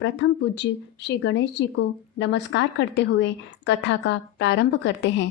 प्रथम पूज्य श्री गणेश जी को नमस्कार करते हुए कथा का प्रारंभ करते हैं।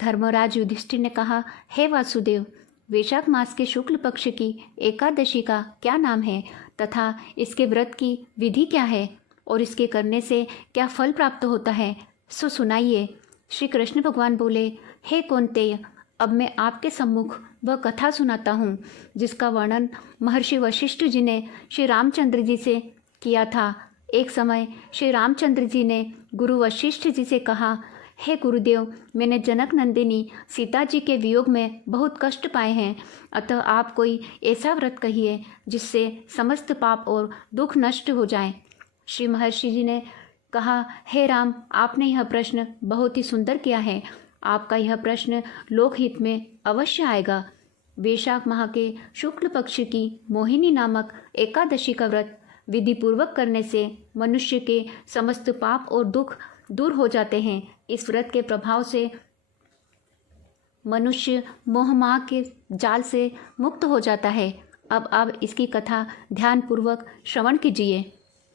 धर्मराज युधिष्ठिर ने कहा, हे वासुदेव, वैशाख मास के शुक्ल पक्ष की एकादशी का क्या नाम है तथा इसके व्रत की विधि क्या है और इसके करने से क्या फल प्राप्त होता है, सो सुनाइए। श्री कृष्ण भगवान बोले, हे कौन्तेय, अब मैं आपके सम्मुख वह कथा सुनाता हूँ जिसका वर्णन महर्षि वशिष्ठ जी ने श्री रामचंद्र जी से किया था। एक समय श्री रामचंद्र जी ने गुरु वशिष्ठ जी से कहा, हे गुरुदेव, मैंने जनक नंदिनी सीता जी के वियोग में बहुत कष्ट पाए हैं, अतः आप कोई ऐसा व्रत कहिए जिससे समस्त पाप और दुख नष्ट हो जाएं। श्री महर्षि जी ने कहा, हे राम, आपने यह प्रश्न बहुत ही सुंदर किया है। आपका यह प्रश्न लोकहित में अवश्य आएगा। वैशाख माह के शुक्ल पक्ष की मोहिनी नामक एकादशी का व्रत विधि पूर्वक करने से मनुष्य के समस्त पाप और दुख दूर हो जाते हैं। इस व्रत के प्रभाव से मनुष्य मोहमाया के जाल से मुक्त हो जाता है। अब आप इसकी कथा ध्यानपूर्वक श्रवण कीजिए।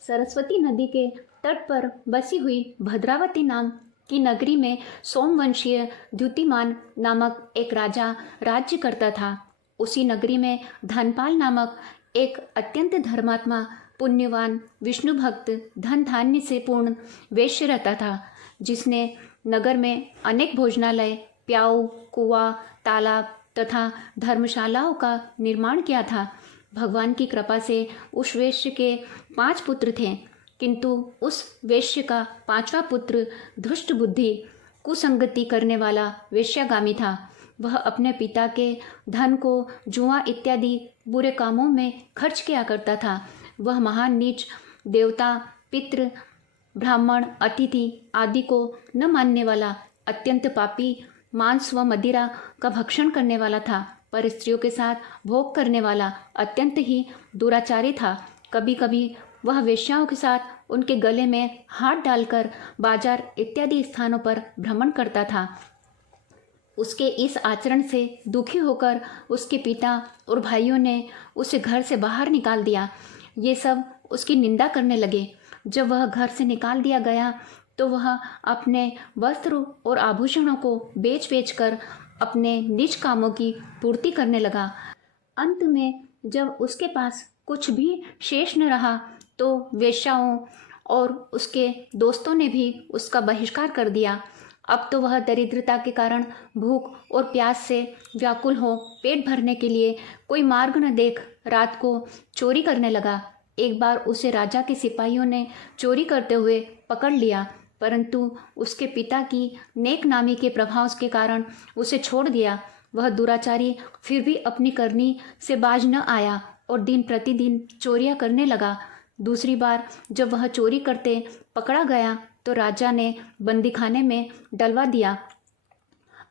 सरस्वती नदी के तट पर बसी हुई भद्रावती नाम की नगरी में सोमवंशीय द्युतिमान नामक एक राजा राज्य करता था। उसी नगरी में धनपाल नामक एक अत्यंत धर्मात्मा, पुण्यवान, विष्णु भक्त, धन धान्य से पूर्ण वैश्य रहता था, जिसने नगर में अनेक भोजनालय, प्याऊ, कुआं, तालाब तथा धर्मशालाओं का निर्माण किया था। भगवान की कृपा से उस वैश्य के 5 पुत्र थे, किंतु उस वैश्य का 5वां पुत्र दुष्ट बुद्धि, कुसंगति करने वाला वेश्यागामी था। वह अपने पिता के धन को जुआ इत्यादि बुरे कामों में खर्च किया करता था। वह महान नीच, देवता, पितृ, ब्राह्मण, अतिथि आदि को न मानने वाला, अत्यंत पापी, मांस व मदिरा का भक्षण करने वाला था। पर स्त्रियों के साथ भोग करने वाला अत्यंत ही दुराचारी था। कभी कभी वह वेश्याओं के साथ उनके गले में हाथ डालकर बाजार इत्यादि स्थानों पर भ्रमण करता था। उसके इस आचरण से दुखी होकर उसके पिता और भाइयों ने उसे घर से बाहर निकाल दिया। ये सब उसकी निंदा करने लगे। जब वह घर से निकाल दिया गया तो वह अपने वस्त्र और आभूषणों को बेच बेच कर अपने निज कामों की पूर्ति करने लगा। अंत में जब उसके पास कुछ भी शेष न रहा तो वेश्याओं और उसके दोस्तों ने भी उसका बहिष्कार कर दिया। अब तो वह दरिद्रता के कारण भूख और प्यास से व्याकुल हो पेट भरने के लिए कोई मार्ग न देख रात को चोरी करने लगा। एक बार उसे राजा के सिपाहियों ने चोरी करते हुए पकड़ लिया, परंतु उसके पिता की नेक नामी के प्रभाव के कारण उसे छोड़ दिया। वह दुराचारी फिर भी अपनी करनी से बाज न आया और दिन प्रतिदिन चोरियां करने लगा। दूसरी बार जब वह चोरी करते पकड़ा गया तो राजा ने बंदीखाने में डलवा दिया।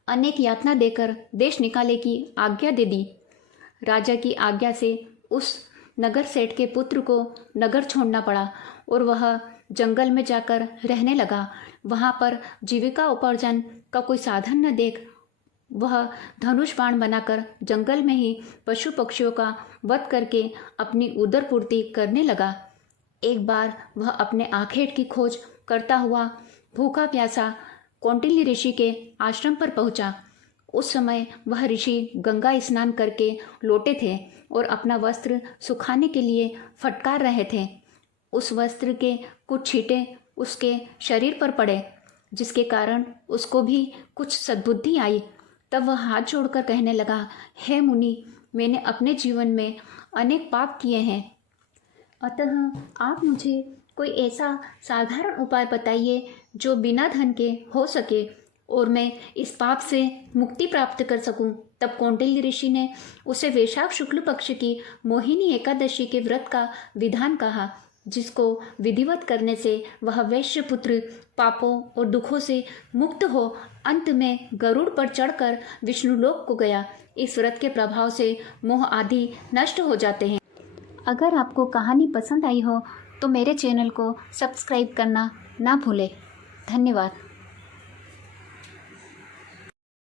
अनेक यातना देकर देश निकाले की आज्ञा दे दी। राजा की आज्ञा से उस नगर सेठ के पुत्र को नगर छोड़ना पड़ा और वह जंगल में जाकर रहने लगा। वहाँ पर जीविका उपार्जन का कोई साधन न देख वह धनुष बाण बनाकर जंगल में ही पशु पक्षियों का वध करके अपनी उदरपूर्ति करने लगा। एक बार वह अपने आखेट की खोज करता हुआ भूखा प्यासा कौंडिल्य ऋषि के आश्रम पर पहुंचा। उस समय वह ऋषि गंगा स्नान करके लौटे थे और अपना वस्त्र सुखाने के लिए फटकार रहे थे। उस वस्त्र के कुछ छींटे उसके शरीर पर पड़े, जिसके कारण उसको भी कुछ सद्बुद्धि आई। तब वह हाथ जोड़कर कहने लगा, हे मुनि, मैंने अपने जीवन में अनेक पाप किए हैं, अतः आप मुझे कोई ऐसा साधारण उपाय बताइए जो बिना धन के हो सके और मैं इस पाप से मुक्ति प्राप्त कर सकूं। तब कौंडिल्य ऋषि ने उसे वैशाख शुक्ल पक्ष की मोहिनी एकादशी के व्रत का विधान कहा, जिसको विधिवत करने से वह वैश्य पुत्र पापों और दुखों से मुक्त हो अंत में गरुड़ पर चढ़कर विष्णुलोक को गया। इस व्रत के प्रभाव से मोह आदि नष्ट हो जाते हैं। अगर आपको कहानी पसंद आई हो तो मेरे चैनल को सब्सक्राइब करना ना भूलें। धन्यवाद।